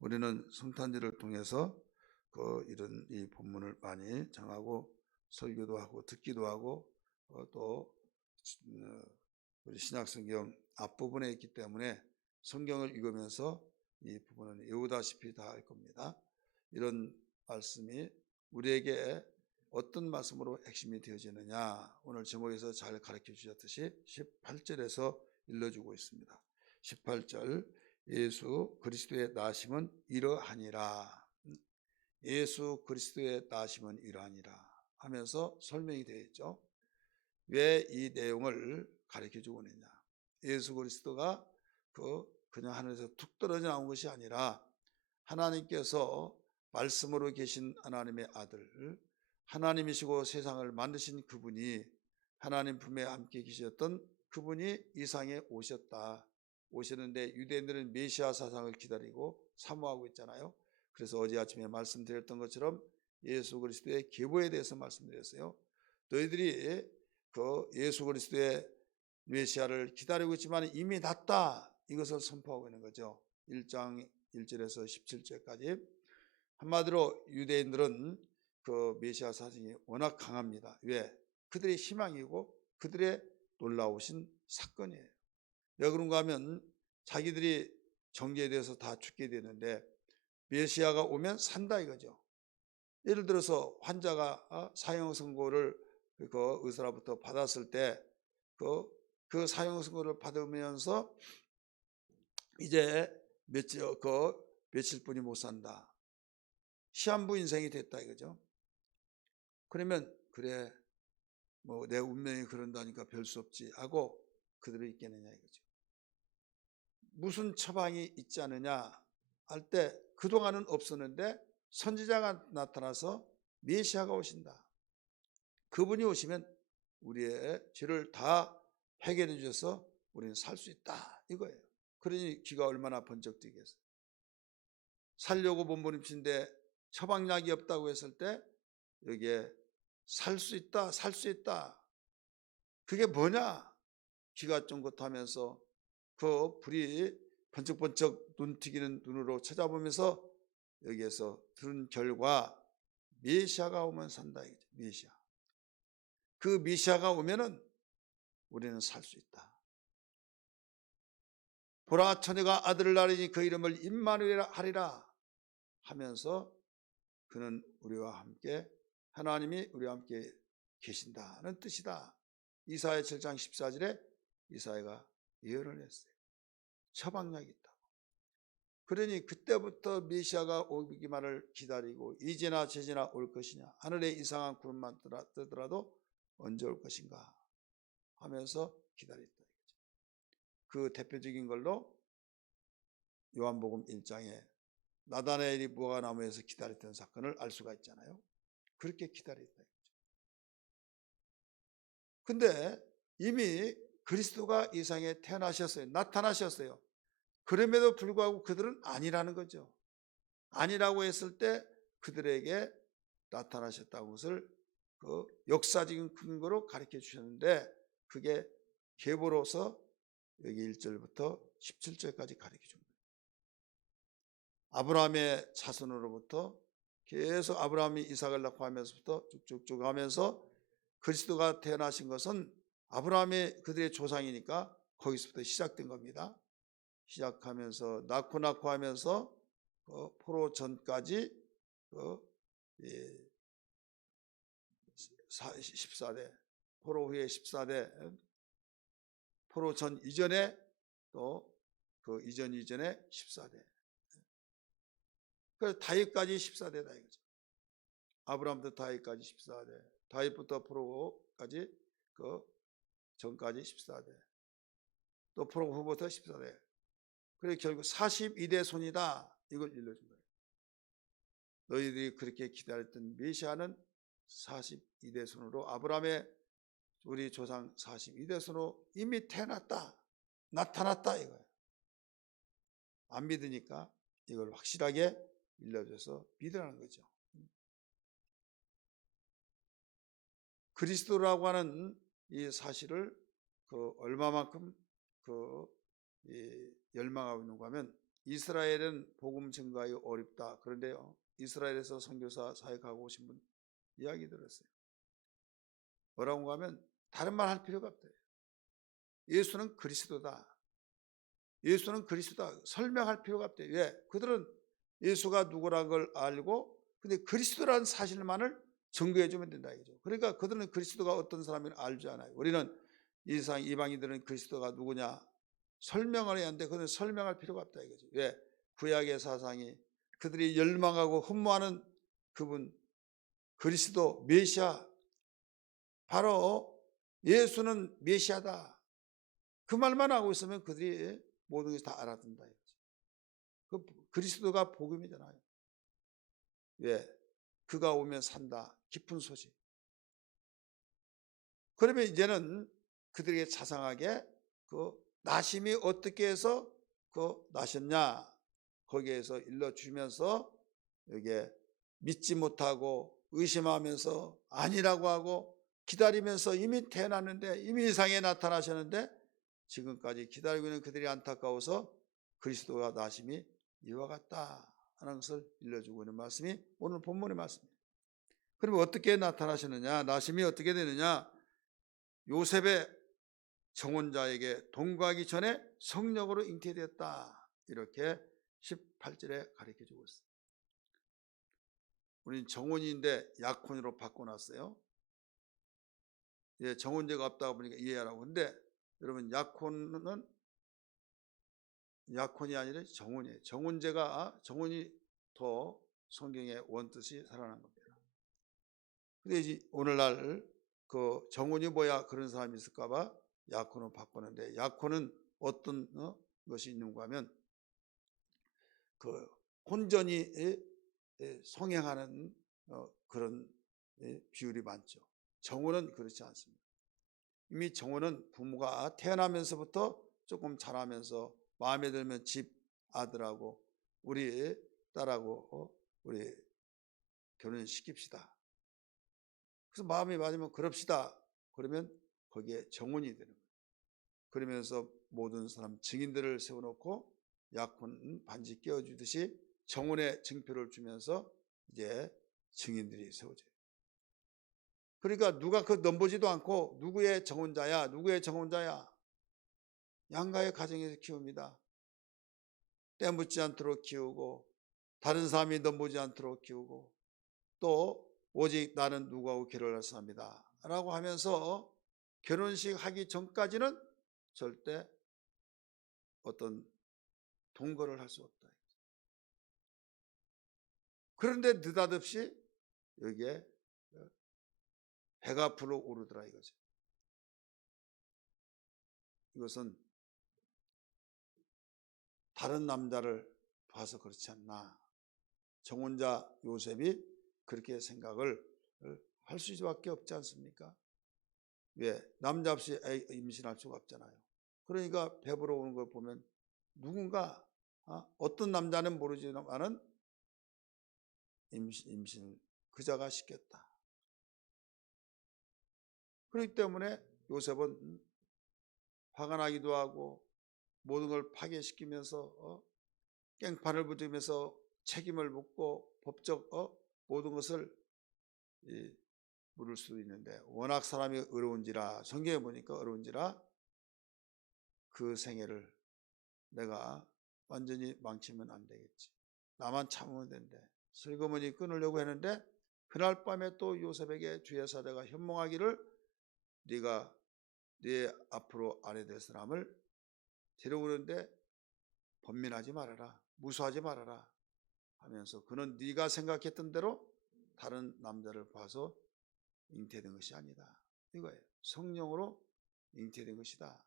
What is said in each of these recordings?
우리는 성탄절을 통해서 이런 이 본문을 많이 정하고 설교도 하고 듣기도 하고 또 우리 신약성경 앞부분에 있기 때문에 성경을 읽으면서 이 부분은 외우다시피 다 할 겁니다. 이런 말씀이 우리에게 어떤 말씀으로 핵심이 되어지느냐, 오늘 제목에서 잘 가르쳐 주셨듯이 18절에서 일러주고 있습니다. 18절, 예수 그리스도의 나심은 이러하니라. 예수 그리스도의 나심은 이러하니라 하면서 설명이 되어 있죠. 왜 이 내용을 가르쳐 주고 있느냐, 예수 그리스도가 그냥 하늘에서 툭 떨어져 나온 것이 아니라 하나님께서 말씀으로 계신 하나님의 아들, 하나님이시고 세상을 만드신 그분이, 하나님 품에 함께 계셨던 그분이 이 상에 오셨는데 유대인들은 메시아 사상을 기다리고 사모하고 있잖아요. 그래서 어제 아침에 말씀드렸던 것처럼 예수 그리스도의 계보에 대해서 말씀드렸어요. 너희들이 예수 그리스도의 메시아를 기다리고 있지만 이미 났다, 이것을 선포하고 있는 거죠. 1장 1절에서 17절까지. 한마디로 유대인들은 메시아 사상이 워낙 강합니다. 왜? 그들의 희망이고 그들의 놀라우신 사건이에요. 왜 그런가 하면 자기들이 정죄에 대해서 다 죽게 되는데 메시아가 오면 산다 이거죠. 예를 들어서 환자가 사형 선고를 의사로부터 받았을 때 그 사형 선고를 받으면서 이제 며칠뿐이 못 산다, 시한부 인생이 됐다 이거죠. 그러면 그래, 뭐 내 운명이 그런다니까 별 수 없지 하고 그들을 있겠느냐 이거죠. 무슨 처방이 있지 않느냐 할 때 그동안은 없었는데 선지자가 나타나서 메시아가 오신다, 그분이 오시면 우리의 죄를 다 해결해 주셔서 우리는 살 수 있다 이거예요. 그러니 귀가 얼마나 번쩍 뜨겠어요. 살려고 몸부림친데 처방약이 없다고 했을 때 여기에 살 수 있다, 살 수 있다, 그게 뭐냐? 귀가 쫑긋하면서 그 불이 번쩍번쩍 눈 튀기는 눈으로 찾아보면서 여기에서 들은 결과 메시아가 오면 산다 이거죠. 메시아. 그 메시아가 오면은 우리는 살 수 있다. 보라, 처녀가 아들을 낳으니 그 이름을 임마누엘 하리라 하면서 그는 우리와 함께, 하나님이 우리와 함께 계신다는 뜻이다. 이사야 7장 14절에 이사야가 예언을 했어요. 처방약이 있다고. 그러니 그때부터 메시아가 오기만을 기다리고 이제나 저제나 올 것이냐, 하늘에 이상한 구름만 뜨더라도 언제 올 것인가 하면서 기다렸다. 그 대표적인 걸로 요한복음 1장에 나다나엘이 무화과나무에서 기다렸던 사건을 알 수가 있잖아요. 그렇게 기다렸다. 근데 이미 그리스도가 이 세상에 태어나셨어요. 나타나셨어요. 그럼에도 불구하고 그들은 아니라는 거죠. 아니라고 했을 때 그들에게 나타나셨다는 것을 역사적인 근거로 가르쳐 주셨는데, 그게 계보로서 여기 1절부터 17절까지 가르쳐 줍니다. 아브라함의 자손으로부터 계속 아브라함이 이삭을 낳고 하면서부터 쭉쭉쭉 하면서 그리스도가 태어나신 것은 아브라함의 그들의 조상이니까 거기서부터 시작된 겁니다. 시작하면서 낳고 하면서 포로 전까지 14대, 포로 후에 14대, 포로 전 이전에 또 그 이전에 14대. 그래서 다윗까지 14대다 이거죠. 아브라함부터 다윗까지 14대, 다윗부터 포로까지 그 전까지 14대, 또 포로 후부터 14대. 그래 결국 42대 손이다 이걸 일러준 거예요. 너희들이 그렇게 기다렸던 메시아는 42대 손으로, 아브라함의 우리 조상 42대 손으로 이미 태어났다, 나타났다 이거예요. 안 믿으니까 이걸 확실하게 일러줘서 믿으라는 거죠. 그리스도라고 하는 이 사실을 얼마만큼 열망하고 있는가 하면 이스라엘은 복음 증거하기 어렵다. 그런데요, 이스라엘에서 선교사 사역하고 오신 분 이야기 들었어요. 뭐라고 하면 다른 말 할 필요가 없대요. 예수는 그리스도다. 예수는 그리스도다. 설명할 필요가 없대요. 왜? 그들은 예수가 누구라는 걸 알고 근데 그리스도라는 사실만을 증거해 주면 된다 이거죠. 그러니까 그들은 그리스도가 어떤 사람인지 알지 않아요. 우리는 이방인들은 그리스도가 누구냐 설명을 해야 하는데 그들은 설명할 필요가 없다 이거죠. 왜? 구약의 사상이 그들이 열망하고 흠모하는 그분 그리스도 메시아 바로 예수는 메시아다. 그 말만 하고 있으면 그들이 모든 것을 다 알아듣는다 이거죠. 그 그리스도가 복음이잖아요. 왜? 그가 오면 산다. 깊은 소식. 그러면 이제는 그들에게 자상하게 그 나심이 어떻게 해서 그 나셨냐 거기에서 일러주면서 여기에 믿지 못하고 의심하면서 아니라고 하고 기다리면서 이미 태어났는데 이미 이상에 나타나셨는데 지금까지 기다리고 있는 그들이 안타까워서 그리스도가 나심이 이와 같다 하는 것을 일러주고 있는 말씀이 오늘 본문의 말씀입니다. 그러면 어떻게 나타나시느냐 나심이 어떻게 되느냐 요셉의 정혼자에게 동거하기 전에 성령으로 잉태되었다 이렇게 18절에 가르쳐주고 있습니다. 우리는 정혼인데 약혼으로 바꿔놨어요. 예, 정혼제가 없다 보니까 이해하라고. 근데 여러분 약혼이 아니라 정혼이에요. 정혼이 더 성경의 원뜻이 살아난 겁니다. 근데 이제 오늘날 그 정혼이 뭐야 그런 사람이 있을까봐 약혼을 바꾸는데 약혼은 어떤 것이 있는가 하면 그 혼전이 성행하는 그런 비율이 많죠. 정혼은 그렇지 않습니다. 이미 정혼은 부모가 태어나면서부터 조금 자라면서 마음에 들면 집 아들하고 우리 딸하고 우리 결혼시킵시다. 그래서 마음이 맞으면 그럽시다. 그러면 거기에 정혼이 되는 거예요. 그러면서 모든 사람 증인들을 세워놓고 약혼 반지 끼워주듯이 정혼의 증표를 주면서 이제 증인들이 세워져요. 그러니까 누가 그 넘보지도 않고 누구의 정혼자야 양가의 가정에서 키웁니다. 때 묻지 않도록 키우고 다른 사람이 넘보지 않도록 키우고 또 오직 나는 누구하고 결혼할 사람이다 라고 하면서 결혼식 하기 전까지는 절대 어떤 동거를 할 수 없다. 그런데 느닷없이 여기에 배가 불어오르더라 이거죠. 이것은 다른 남자를 봐서 그렇지 않나. 정혼자 요셉이 그렇게 생각을 할 수밖에 없지 않습니까? 왜? 남자 없이 임신할 수가 없잖아요. 그러니까 배부러 오는 걸 보면 누군가 어떤 남자는 모르지만은 임신을 그자가 시켰다. 그렇기 때문에 요셉은 화가 나기도 하고 모든 걸 파괴시키면서 깽판을 부리면서 책임을 묻고 법적 모든 것을 물을 수도 있는데 워낙 사람이 어려운지라 성경에 보니까 어려운지라 그 생애를 내가 완전히 망치면 안 되겠지. 나만 참으면 된대. 슬그머니 끊으려고 했는데 그날 밤에 또 요셉에게 주의 사자가 현몽하기를 네가 네 앞으로 아내 될 사람을 데려오는데 번민하지 말아라. 무수하지 말아라 하면서 그는 네가 생각했던 대로 다른 남자를 봐서 잉태된 것이 아니다. 이거예요. 성령으로 잉태된 것이다.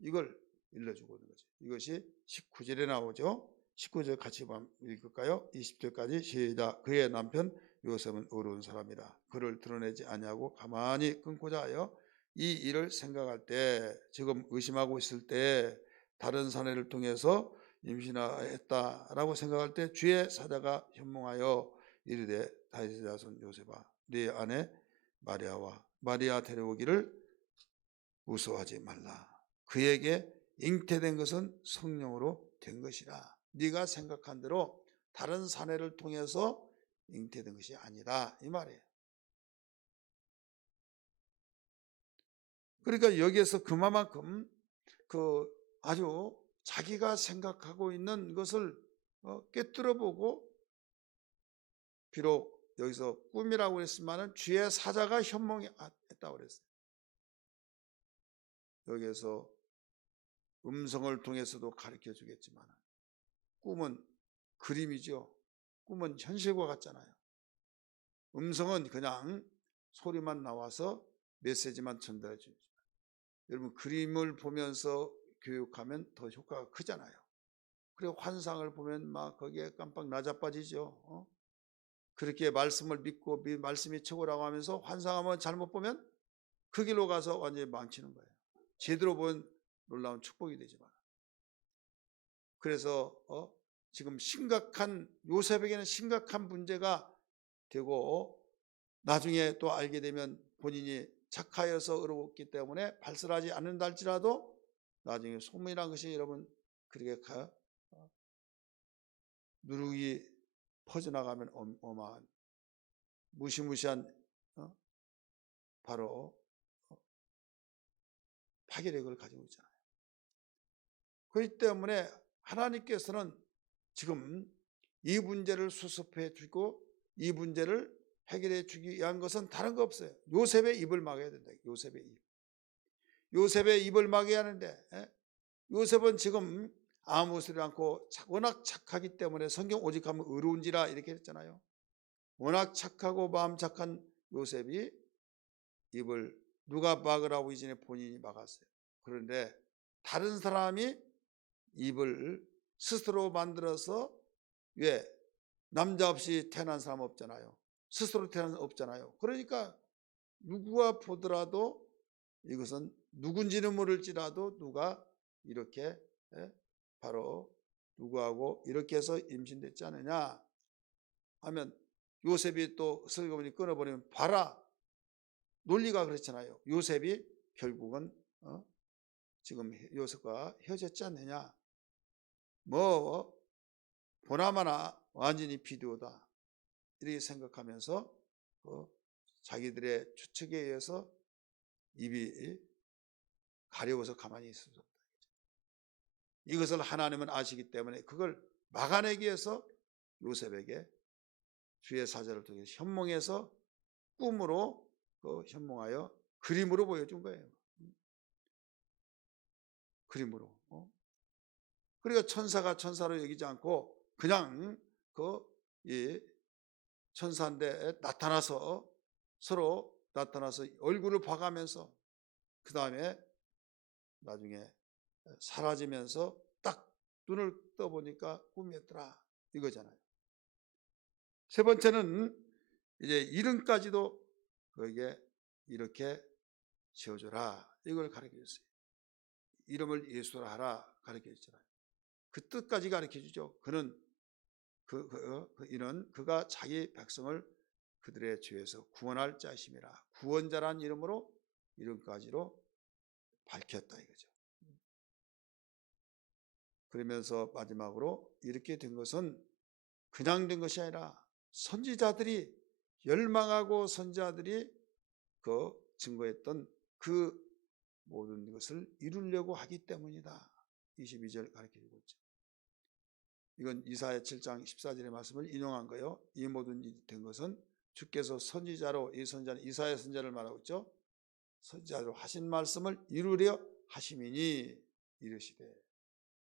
이걸 일러주고 있는 거죠. 이것이 19절에 나오죠. 19절 같이 읽을까요? 20절까지 시작. 그의 남편 요셉은 어려운 사람이라 그를 드러내지 아니하고 가만히 끊고자 하여 이 일을 생각할 때 지금 의심하고 있을 때 다른 사내를 통해서 임신했다라고 생각할 때 주의 사자가 현몽하여 이르되 다윗의 자손 요셉아 네 아내 마리아 데려오기를 무서워하지 말라. 그에게 잉태된 것은 성령으로 된 것이라. 네가 생각한 대로 다른 사내를 통해서 잉태된 것이 아니라 이 말이에요. 그러니까 여기에서 그만큼 그 아주 자기가 생각하고 있는 것을 꿰뚫어 보고, 비록 여기서 꿈이라고 했지만은 주의 사자가 현몽했다고 그랬어요. 여기에서 음성을 통해서도 가르쳐 주겠지만 꿈은 그림이죠. 꿈은 현실과 같잖아요. 음성은 그냥 소리만 나와서 메시지만 전달해 주죠. 여러분, 그림을 보면서 교육하면 더 효과가 크잖아요. 그리고 환상을 보면 막 거기에 깜빡 나자빠지죠. 그렇게 말씀을 믿고 말씀이 최고라고 하면서 환상하면 잘못 보면 그 길로 가서 완전히 망치는 거예요. 제대로 본 놀라운 축복이 되지만. 그래서 지금 요셉에게는 심각한 문제가 되고, 나중에 또 알게 되면 본인이 착하여서 의롭기 때문에 발설하지 않는다 할지라도 나중에 소문이라는 것이 여러분 그렇게 누룩이 퍼져나가면 어마어마한 무시무시한 바로 파괴력을 가지고 있잖아요. 그렇기 때문에 하나님께서는 지금 이 문제를 수습해 주고 이 문제를 해결해 주기 위한 것은 다른 거 없어요. 요셉의 입을 막아야 된다. 요셉의 입을 막아야 하는데, 요셉은 지금 아무 소리 않고 워낙 착하기 때문에 성경 오직 하면 의로운지라 이렇게 했잖아요. 워낙 착하고 마음 착한 요셉이 입을 누가 막으라고 이전에 본인이 막았어요. 그런데 다른 사람이 입을 스스로 만들어서, 왜? 남자 없이 태어난 사람 없잖아요. 스스로 태어난 사람 없잖아요. 그러니까 누구가 보더라도 이것은 누군지는 모를지라도 누가 이렇게 바로 누구하고 이렇게 해서 임신됐지 않느냐 하면, 요셉이 또 슬그머니 끊어버리면 봐라, 논리가 그렇잖아요. 요셉이 결국은 지금 요셉과 헤어졌지 않느냐, 뭐 보나마나 완전히 비디오다 이렇게 생각하면서 자기들의 추측에 의해서 입이 가려워서 가만히 있을 수 없다. 이것을 하나님은 아시기 때문에 그걸 막아내기 위해서 요셉에게 주의 사자를 통해 현몽해서 꿈으로 현몽하여 그림으로 보여준 거예요. 그림으로. 그러니까 천사가 천사로 여기지 않고 그냥 이 천사인데 서로 나타나서 얼굴을 봐가면서 그 다음에 나중에 사라지면서 딱 눈을 떠보니까 꿈이었더라 이거잖아요. 세 번째는 이제 이름까지도 거기에 이렇게 지어줘라 이걸 가르쳐줬어요. 이름을 예수라 하라 가르쳐줬잖아요. 그 뜻까지 가르쳐주죠. 그는 이는 그가 자기 백성을 그들의 죄에서 구원할 자심이라, 구원자란 이름으로 이름까지로 밝혔다 이거죠. 그러면서 마지막으로 이렇게 된 것은 그냥 된 것이 아니라 선지자들이 열망하고 선지자들이 증거했던 그 모든 것을 이루려고 하기 때문이다. 22절 가르쳐주고 있죠. 이건 이사야 7장 14절의 말씀을 인용한 거예요. 이 모든 일이 된 것은 주께서 선지자로, 이 선지자는 이사야 선지자를 말하고 있죠. 선지자로 하신 말씀을 이루려 하심이니 이르시되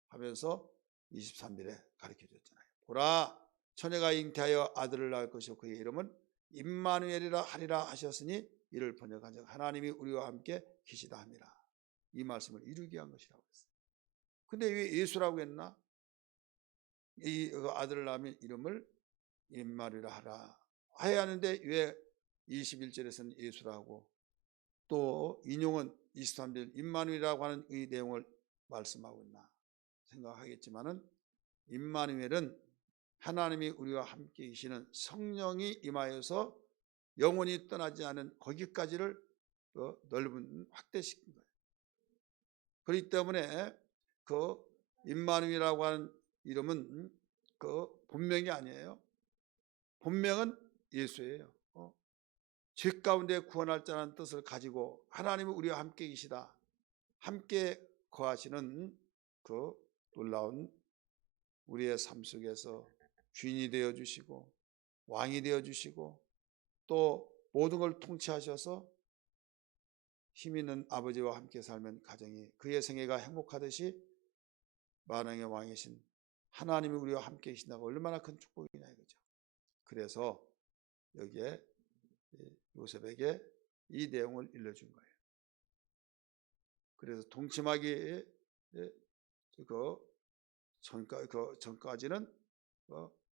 하면서 23절에 가르쳐줬잖아요. 보라, 처녀가 잉태하여 아들을 낳을 것이요 그의 이름은 임마누엘이라 하리라 하셨으니 이를 번역한 적 하나님이 우리와 함께 계시다 함이라. 이 말씀을 이루기 위한 것이라고 했어요. 근데 왜 예수라고 했나? 이 아들을 낳으면 이름을 임마누엘이라 하라 해야 하는데 왜 21절에서는 예수라고, 또 인용은 23절 임마누엘이라고 하는 이 내용을 말씀하고 있나 생각하겠지만은, 임마누엘은 하나님이 우리와 함께 계시는 성령이 임하여서 영원히 떠나지 않은 거기까지를 넓은 확대시킨 거예요. 그렇기 때문에 임마누엘이라고 하는 이름은 그 본명이 아니에요. 본명은 예수예요. 죄 가운데 구원할 자라는 뜻을 가지고 하나님은 우리와 함께 계시다. 함께 거하시는 그 놀라운 우리의 삶 속에서 주인이 되어 주시고 왕이 되어 주시고 또 모든 걸 통치하셔서 힘 있는 아버지와 함께 살면 가정이 그의 생애가 행복하듯이 만왕의 왕이신 하나님이 우리와 함께 계신다고 얼마나 큰 축복이냐 이거죠. 그래서 여기에 요셉에게 이 내용을 일러준 거예요. 그래서 동침하기 전까지는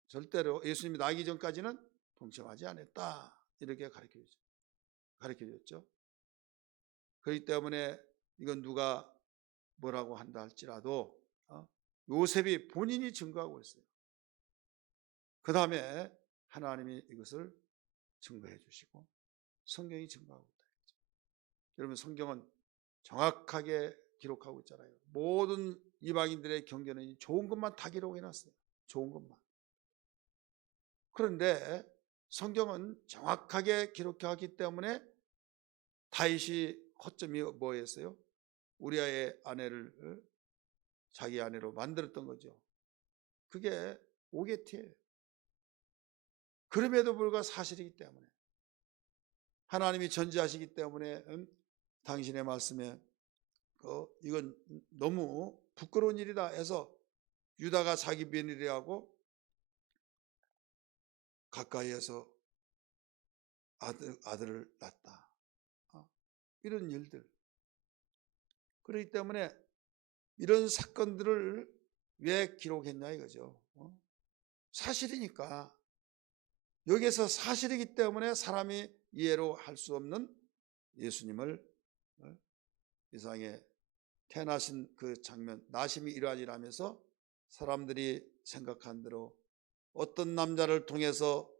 절대로 예수님이 나기 전까지는 동침하지 않았다 이렇게 가르쳐줬죠. 그렇기 때문에 이건 누가 뭐라고 한다 할지라도 요셉이 본인이 증거하고 있어요. 그 다음에 하나님이 이것을 증거해 주시고 성경이 증거하고 있다. 여러분 성경은 정확하게 기록하고 있잖아요. 모든 이방인들의 경계는 좋은 것만 다 기록해 놨어요. 좋은 것만. 그런데 성경은 정확하게 기록하기 때문에 다윗이 허점이 뭐였어요? 우리아의 아내를 자기 아내로 만들었던 거죠. 그게 오게티예요. 그럼에도 불구하고 사실이기 때문에 하나님이 전지하시기 때문에 당신의 말씀에 이건 너무 부끄러운 일이다 해서 유다가 자기 며느리하고 가까이에서 아들을 낳았다. 이런 일들. 그렇기 때문에 이런 사건들을 왜 기록했냐 이거죠. 사실이니까. 여기에서 사실이기 때문에 사람이 이해로 할 수 없는 예수님을 이 세상에 태어나신 그 장면, 나심이 일환이라면서 사람들이 생각한 대로 어떤 남자를 통해서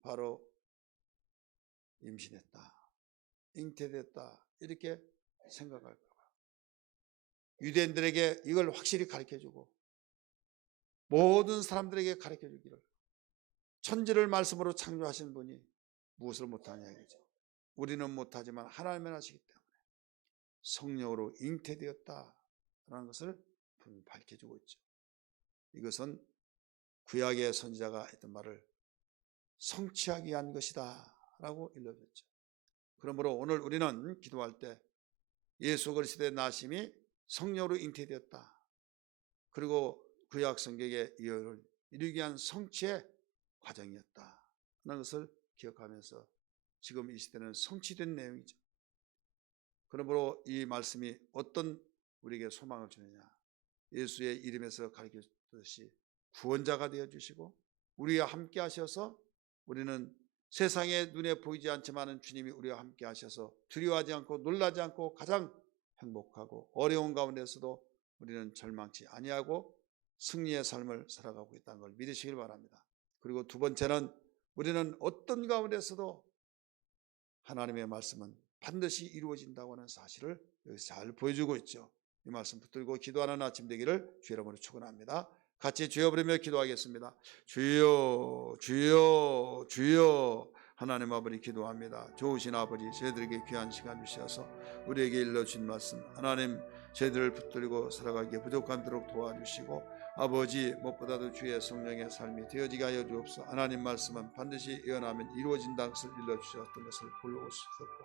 바로 임신했다, 잉태됐다 이렇게 생각할까 봐 유대인들에게 이걸 확실히 가르쳐주고 모든 사람들에게 가르쳐주기를 천지를 말씀으로 창조하신 분이 무엇을 못하냐 이거죠. 우리는 못하지만 하나님은 하시기 때문에 성령으로 잉태되었다라는 것을 밝혀주고 있죠. 이것은 구약의 선지자가 했던 말을 성취하기 위한 것이다 라고 일러줬죠. 그러므로 오늘 우리는 기도할 때 예수 그리스도의 나심이 성령으로 잉태되었다. 그리고 구약 성경의 이유를 이루기 위한 성취의 과정이었다 하는 것을 기억하면서 지금 이 시대는 성취된 내용이죠. 그러므로 이 말씀이 어떤 우리에게 소망을 주느냐, 예수의 이름에서 가르쳤듯이 구원자가 되어주시고 우리와 함께 하셔서 우리는 세상에 눈에 보이지 않지만 주님이 우리와 함께 하셔서 두려워하지 않고 놀라지 않고 가장 행복하고 어려운 가운데서도 우리는 절망치 아니하고 승리의 삶을 살아가고 있다는 걸 믿으시길 바랍니다. 그리고 두 번째는 우리는 어떤 가운데서도 하나님의 말씀은 반드시 이루어진다고 하는 사실을 여기서 잘 보여주고 있죠. 이 말씀 붙들고 기도하는 아침 되기를 주의 이름으로 축원합니다. 같이 주여 부르며 기도하겠습니다. 주여 주여 주여. 하나님 아버지 기도합니다. 좋으신 아버지 저희들에게 귀한 시간 주셔서 우리에게 일러주신 말씀 하나님 저희들을 붙들고 살아가기에 부족함도록 도와주시고 아버지 무엇보다도 주의 성령의 삶이 되어지게 하여 주옵소서. 하나님 말씀은 반드시 예언하면 이루어진다는 것을 일러주셨던 것을 볼 수 있었고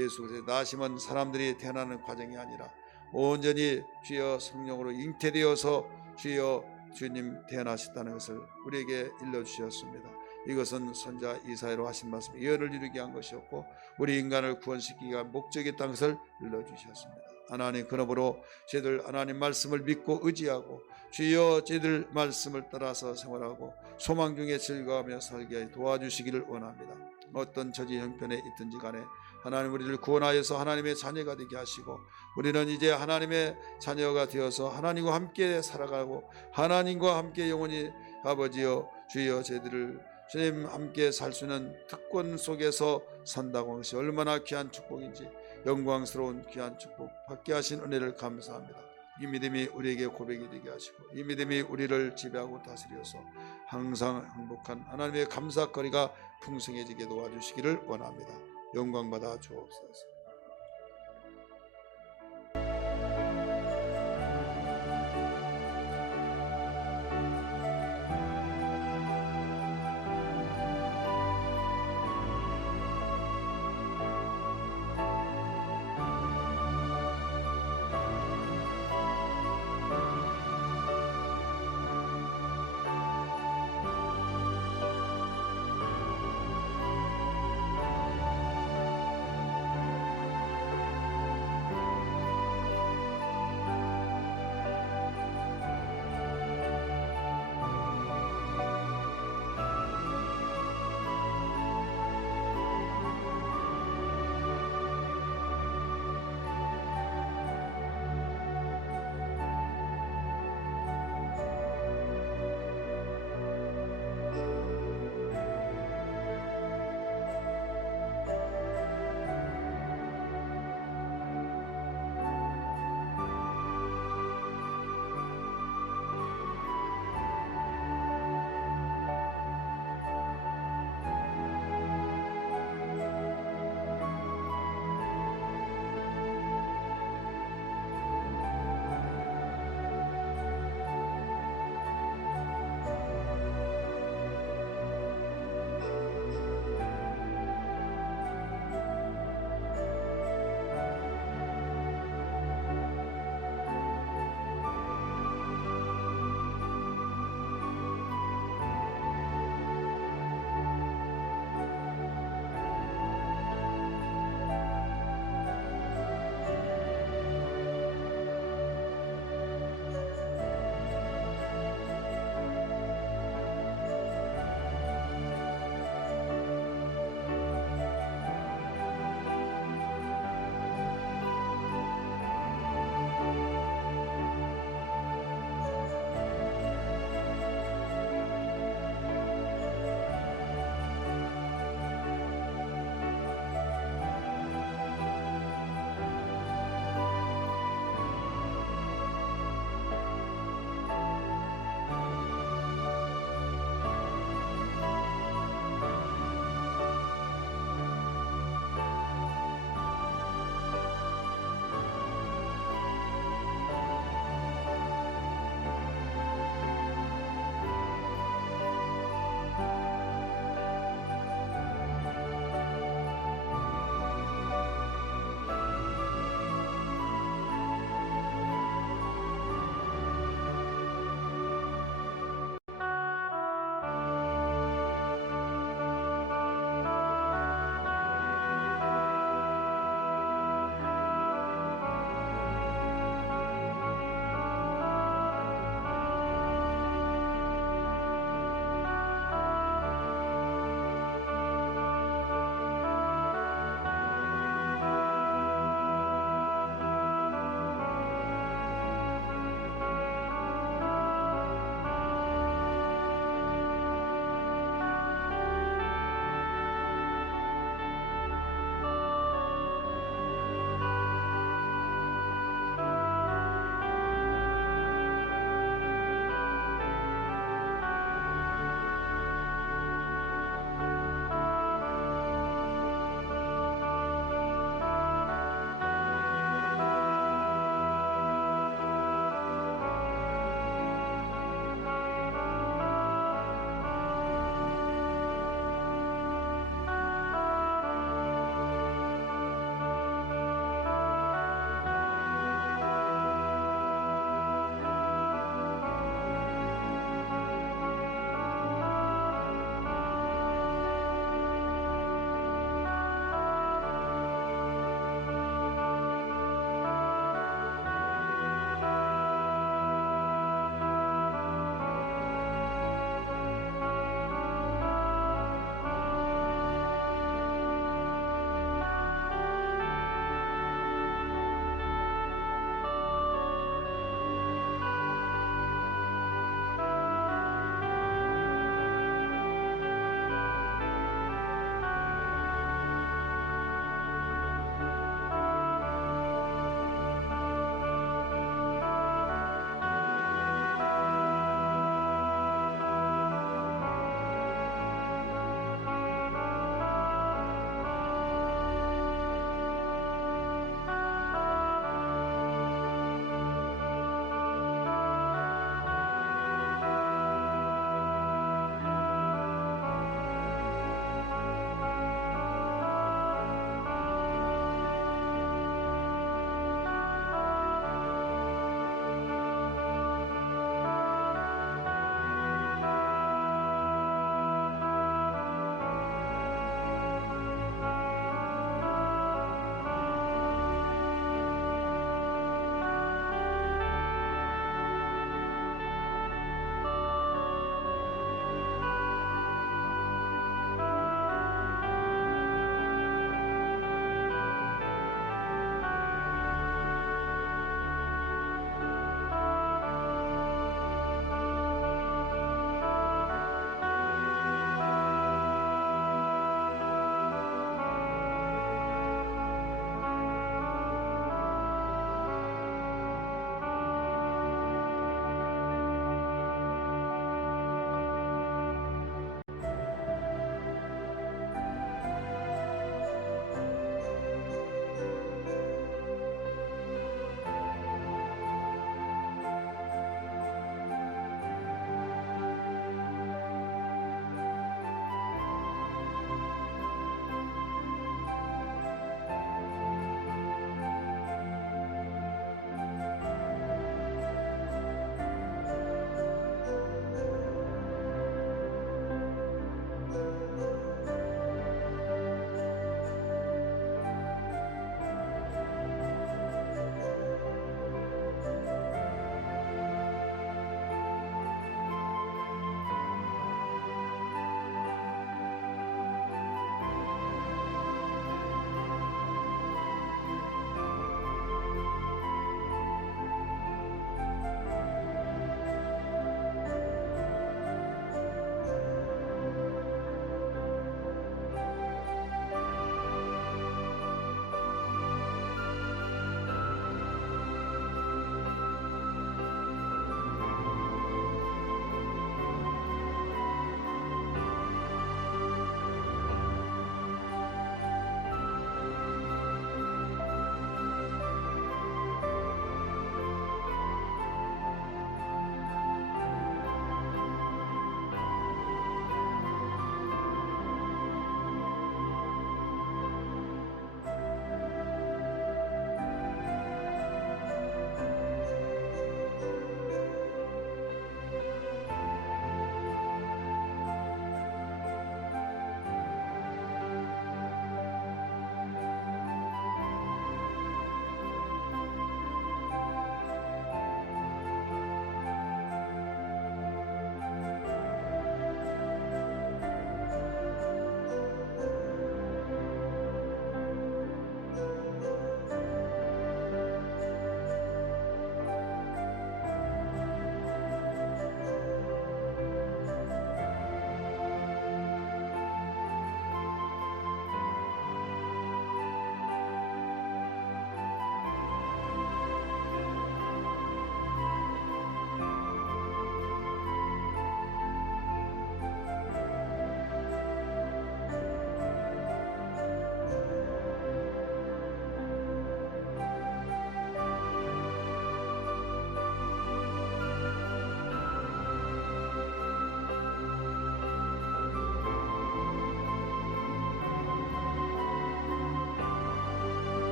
예수 그리스도의 나심은 사람들이 태어나는 과정이 아니라 온전히 주여 성령으로 잉태되어서 주여 주님 태어나셨다는 것을 우리에게 일러주셨습니다. 이것은 선자 이사야로 하신 말씀 예언을 이루게 한 것이었고 우리 인간을 구원시키기 위한 목적이었다는 것을 일러주셨습니다. 하나님 그러므로 저희들 하나님 말씀을 믿고 의지하고 주여 저희들 말씀을 따라서 생활하고 소망 중에 즐거워하며 살게 도와주시기를 원합니다. 어떤 처지 형편에 있든지 간에 하나님 우리를 구원하여서 하나님의 자녀가 되게 하시고 우리는 이제 하나님의 자녀가 되어서 하나님과 함께 살아가고 하나님과 함께 영원히 아버지여 주여 저희들을 주님 함께 살 수 있는 특권 속에서 산다고 하는 것이 얼마나 귀한 축복인지 영광스러운 귀한 축복 받게 하신 은혜를 감사합니다. 이 믿음이 우리에게 고백이 되게 하시고 이 믿음이 우리를 지배하고 다스려서 항상 행복한 하나님의 감사거리가 풍성해지게 도와주시기를 원합니다. 영광 받아 주옵소서.